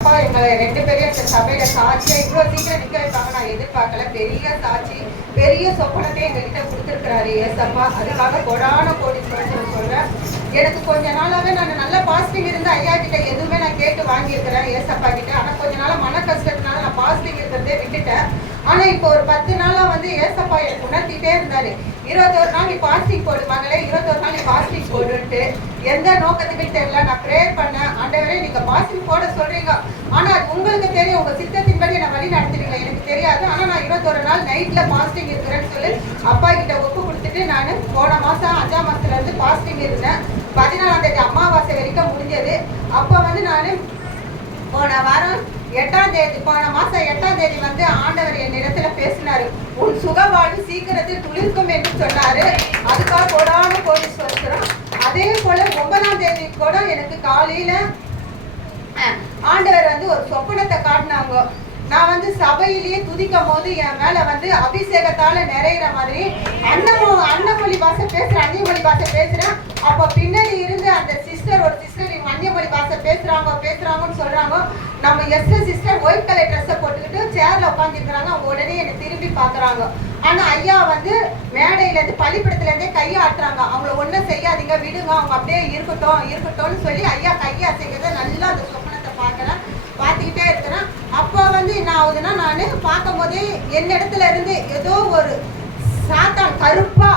எங்களை 2 பேரையும் இந்த சபையில சாட்சியா இவ்வளோ சீக்கிரம் நிக்க வைப்பாங்க நான் எதிர்பார்க்கல. பெரிய சாட்சி, பெரிய சொப்பனத்தை எங்ககிட்ட கொடுத்துருக்கிறாரு ஏசப்பா. அதுக்காக கொடான கோடி சொல்றேன். எனக்கு கொஞ்ச நாளாவே நான் நல்ல பாசிட்டிவ் இருந்து ஐயா கிட்ட எதுவுமே நான் கேட்டு வாங்கியிருக்கிறேன் ஏசப்பா கிட்ட. ஆனா கொஞ்ச நாளா மன கஷ்டத்தினால நான் பாசிட்டிவ் இருக்கிறதே விட்டுட்டேன். ஆனா இப்போ ஒரு 10 நாளா ஏசப்பா எனக்கு உணர்த்திட்டே இருந்தாரு. 21 நாள் நீ பாஸ்டிங் போடு மகளே, 21 நாள் நீ பாஸ்டிங் போடுன்ட்டு. எந்த நோக்கத்துக்கு தெரியல. நான் ப்ரேயர் பண்ணேன், ஆண்டவரே நீங்க பாஸ்டிங் போட சொல்றீங்க, ஆனா அது உங்களுக்கு தெரியும், உங்க சித்தத்தின்படி என்ன வழி நடத்துறீங்க எனக்கு தெரியாது. ஆனா நான் 21 நாள் நைட்ல பாஸ்டிங் இருக்கிறேன்னு சொல்லி அப்பா கிட்ட ஒப்பு கொடுத்துட்டு நான் போன மாசம் 5ஆம் மாசத்துல இருந்து பாஸ்டிங் இருந்தேன். 14ஆம் தேதி அமாவாசை வரைக்கும் முடிஞ்சது. அப்ப நான் போன வாரம் 8ஆம் தேதி, போன மாசம் 8ஆம் தேதி ஆண்டவர் என் இடத்துல பேசினாரு. உன் சுகவாழ்வு சீக்கிரத்தில் துளிர்க்கும் என்று சொன்னாரு. அதுக்காக கொடான கோடி சொல்றோம். அதே போல 9ஆம் தேதி கூட எனக்கு காலையில ஆண்டவர் ஒரு சொப்பனத்தை காட்டினாங்க. நான் சபையிலேயே துதிக்கும் போது என் மேல அபிஷேகத்தால நிறையிற மாதிரி அன்னமொழி பாஷை பேசுறேன், அந்நியமொழி பாஷை பேசுறேன். அப்ப பின்னாடி இருந்து அந்த சிஸ்டர், ஒரு சிஸ்டர் இவங்க அந்நியமொழி பாஷை பேசுறாங்கன்னு சொல்றாங்க. நம்ம சிஸ்டர் ஒயிட் கலர் ட்ரெஸ்ஸை போட்டுக்கிட்டு சேர்ல உட்காந்துருக்கிறாங்க. அவங்க உடனே என்னை திரும்பி பாக்குறாங்க. ஆனா ஐயா மேடையில இருந்து பள்ளிப்படத்துல இருந்தே கையை ஆட்டுறாங்க. அவங்கள ஒன்னும் செய்யாதீங்க, விடுங்க, அவங்க அப்படியே இருக்கட்டும்னு சொல்லி ஐயா கையை அசைக்கிறத நல்லா அந்த சொப்பனத்தை பார்த்துக்கிட்டே இருக்கிறேன். அப்போ என்ன ஆகுதுன்னா, நான் பார்க்கும் போதே என்னிடத்துல இருந்து ஏதோ ஒரு சாத்தான் கருப்பா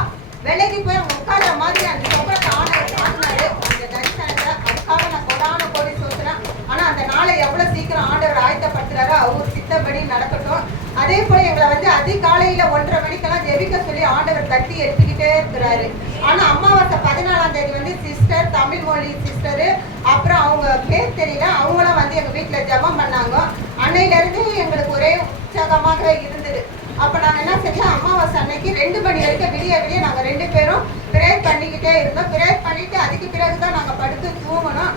விலகி போய் அவங்க உட்கார்ற மாதிரி அந்த சொப்பனத்தை ஆனாரு அந்த தரிசனத்தை. அதுக்காக நான் கொடான கோடி சொல்றேன். ஆனா அந்த நாளை எவ்வளவு சீக்கிரம் ஆண்டவர் ஆயத்தப்படுத்துறாரோ அவர் சித்தப்படி நடக்கட்டும். அதே போல எங்களை அதிகாலையில 1:30 மணிக்கெல்லாம் ஜெபிக்க சொல்லி ஆண்டவர் தட்டி எடுத்துக்கிட்டே இருக்கிறாரு. ஆனா அமாவாசை 14ஆம் தேதி சிஸ்டர், தமிழ் மொழி சிஸ்டரு, அப்புறம் அவங்க பேர் தெரியல, அவங்களும் எங்க வீட்டுல ஜெபம் பண்ணாங்க. அன்னையில இருந்து எங்களுக்கு ஒரே உற்சாகமாக இருந்தது. அப்ப நாங்க என்ன செஞ்சோம், அமாவாசை அன்னைக்கு 2 மணி வரைக்கும் விடிய நாங்க 2 பேரும் பிரேயர் பண்ணிக்கிட்டே இருந்தோம். பிரேயர் பண்ணிட்டு அதுக்கு பிறகுதான் நாங்க படுத்து தூங்கணும்.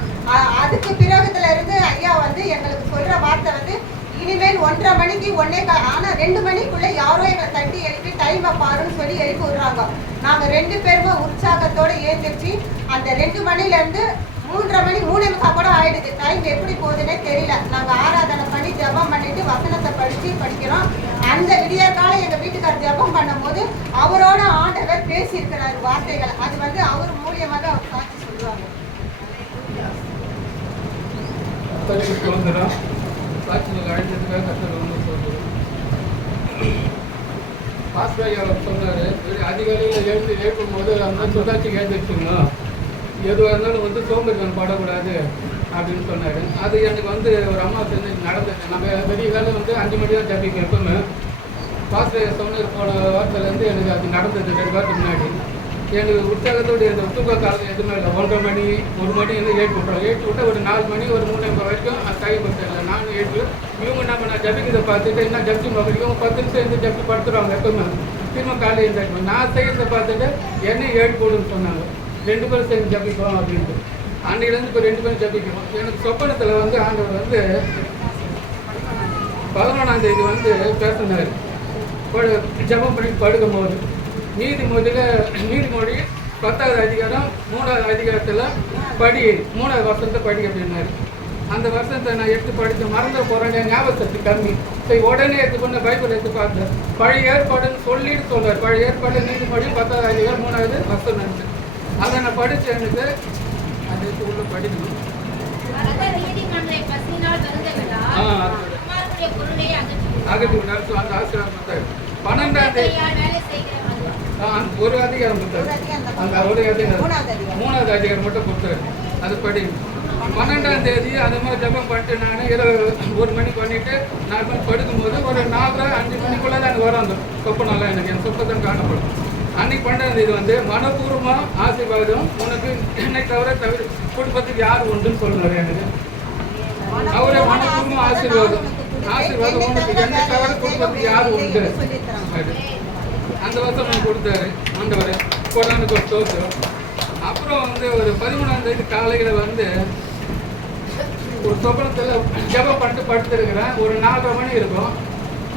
அதுக்கு பிறகுல இருந்து ஐயா எங்களுக்கு சொல்ற வார்த்தை இனிமேல் 1:30 மணிக்கு 1:15, ஆனா 2 மணிக்குள்ள யாரோ எங்களை தட்டி எழுப்பி டைமை பாருன்னு சொல்லி எழுப்பி விடுறாங்க. நாங்க 2 பேருமே உற்சாகத்தோட ஏந்திரிச்சு அந்த 2 மணில இருந்து 3:30 மணி 3:45 கூட ஆயிடுது. டைம் எப்படி போகுதுன்னே தெரியல. நாங்க ஆராதனை பண்ணி ஜபம் பண்ணிட்டு வசனத்தை படிக்கிறோம். அந்த விடிய காலம் எங்க வீட்டுக்காரர் ஜபம் பண்ணும் போது அவரோட ஆண்டவர் பேசியிருக்கிறார் வார்த்தைகள். அது அவர் மூலியமாக அவர் சாட்சி சொல்லுவாங்க. சாட்சிகள் அழைச்சதுக்காக கஷ்டம் சொல்லுவோம். பாஸ்ராய் அவர் சொன்னார், அதிகாலையில் எழுப்பும் போது அந்த சுதாட்சிக்கு எழுந்திரிச்சுக்கணும், எதுவாக இருந்தாலும் சோம்பேறித்தனம் படக்கூடாது அப்படின்னு சொன்னார். அது எனக்கு ஒரு அம்மா செஞ்சு நடந்தது. நம்ம பெரிய காலம் 5 மணி தான் ஜபிக்கும் எப்பவுமே. பாஸ்ராய் சொன்னது போன வாரத்துலேருந்து எனக்கு அது நடந்தது 2 வாரத்துக்கு முன்னாடி. எனக்கு உற்சாகத்தோடு இந்த தூக்க காலத்தில் எதுவுமே இல்லை. 1:30 மணி 1 மணி எழுப்பி விட்டா ஒரு 4 மணி ஒரு 3:50 வரைக்கும் கை கொடுத்ததில்லை. நானும் எழுப்பி இவங்க நான் ஜபிக்கிறத பார்த்துட்டு என்ன ஜப்தி பார்க்குறீங்க, இவங்க 10 நிமிஷம் இருந்து ஜப்தி படுத்துருவாங்க எப்பவுமே. திரும்ப காலையில் எழுந்தாச்சு நான் செய்யறதை பார்த்துட்டு என்னை எழுப்பி போடுன்னு சொன்னாங்க. 2 பேரும் சேர்ந்து ஜபிக்கிறோம் அப்படின்ட்டு. அன்றையிலேருந்து இப்போ 2 பேரும் ஜபிக்கிறோம். எனக்கு சொப்பனத்தில் ஆண்டவர் 11ஆம் தேதி பேசினார். ஜபம் பண்ணி படுக்கும் போது நீதிமொழி 10வது அதிகாரம் 3வது அதிகாரத்தில் படி 3வது வருஷத்தை படி அப்படின்னாரு. அந்த வருஷத்தை நான் எடுத்து படித்து மறந்து போகிறேன், ஞாபக சக்தி கம்மி. சரி உடனே எடுத்துக்கொண்டு பைபிள் எடுத்து பார்த்தேன். பழைய ஏற்பாடுன்னு சொல்லிட்டு சொல்கிறார். பழைய ஏற்பாடு நீதிமொழி 10வது அதிகாரம் 3வது வருஷம் நினைச்சு அதை நான் படித்து எனக்கு அது உள்ள படிக்கணும். அகற்றி விட்டார். அந்த ஆசிரியர் 12ஆம் தேதி ஒரு அதிகாரம் கொடுத்தாரு. அந்த ஒரு அதிகாரம் 3வது அதிகாரம் மட்டும் கொடுத்தாரு. அது படி 12ஆம் தேதி அது மாதிரி ஜபம் பண்ணிட்டு நான் இரவு 1 மணி பண்ணிட்டு 4 மணி படுக்கும்போது ஒரு 4:30-5 மணிக்குள்ளே தான் எனக்கு வரும் அந்த சொப்பனெல்லாம். எனக்கு என் சொப்பத்தான் காணப்படும். அன்னைக்கு 12ஆம் தேதி மனப்பூர்வமாக ஆசீர்வாதம் உனக்கு என்னை தவிர குடும்பத்துக்கு யார் உண்டுன்னு சொல்லுவார். எனக்கு அவரே மனப்பூர்வமாக ஆசீர்வாதம் உனக்கு என்னை தவிர குடும்பத்துக்கு யார் உண்டு அந்த வருஷம் நான் கொடுத்தாரு ஆண்டவர். கொடானுக்கு ஒரு தோற்றம். அப்புறம் ஒரு 13ஆம் தேதி காலையில் ஒரு சொப்பனத்தில் ஜபம் பண்ணிட்டு படுத்துருக்கிறேன். ஒரு 4:30 மணி இருக்கும்.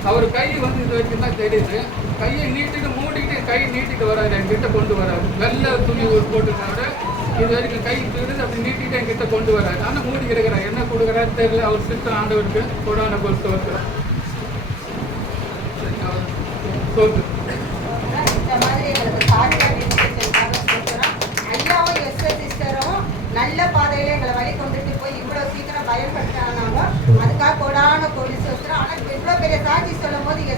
அவர் கை இது வரைக்கும் தான் தெரியுது. கையை நீட்டிட்டு மூடிக்கிட்டு கை நீட்டிட்டு வராது, என்கிட்ட கொண்டு வராது. வெள்ளை துணி போட்டுருக்காரு. இது வரைக்கும் கை தூக்குறது அப்படி நீட்டிட்டு என்கிட்ட கொண்டு வராரு. ஆனால் மூடி கிடக்கிறார். என்ன கொடுக்குறாரு தெரியல. அவர் சித்தம் ஆண்டவருக்கு கொடான பொறுத்து வருகிறார். சோத்து இந்த மாதிரி எங்களுக்கு சாட்சியாக நினைச்சிருக்காங்க. ஐயாவும் சிஸ்டரும் நல்ல பாதையில எங்களை வழி கொண்டுட்டு போய் இவ்வளவு சீக்கிரம் பயன்படுத்தினாங்க. அதுக்காக கொடான கோடி சொல்றோம். ஆனா இவ்வளவு பெரிய சாட்சி சொல்லும் போது